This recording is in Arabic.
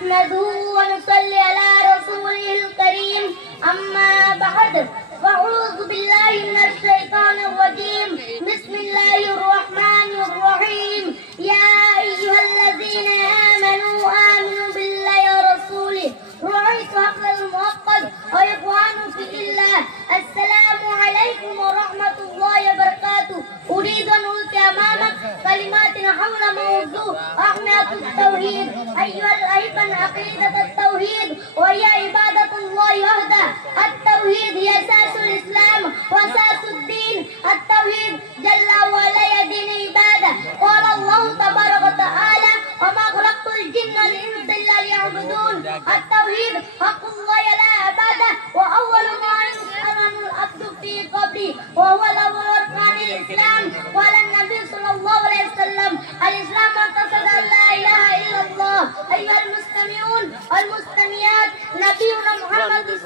نحمده ونصلي على رسوله الكريم أما بعد فأعوذ بالله من الشيطان الرجيم بسم الله الرحمن الرحيم يا أيها الذين آمنوا بالله ورسوله رعيت حق المؤقت وإخوان في الله السلام عليكم ورحمة الله وبركاته أريد أن ألقي أمامك كلمات حول موضوع أهمية التوحيد أيها الأحبة عقيدة التوحيد وهي عبادة الله وحده التوحيد هي أساس الإسلام وأساس الدين التوحيد جل وعلا دين عبادة قال الله تبارك وتعالى وما خلقت الجن والإنس إلا ليعبدون التوحيد حق الله على عباده وأول ما يسأل عنه العبد في قبره وهو الأول أركان الإسلام قال النبي صلى الله عليه وسلم الإسلام أن تشهد أن لا إله إلا الله أيها المستمعون والمستمعات نبينا محمد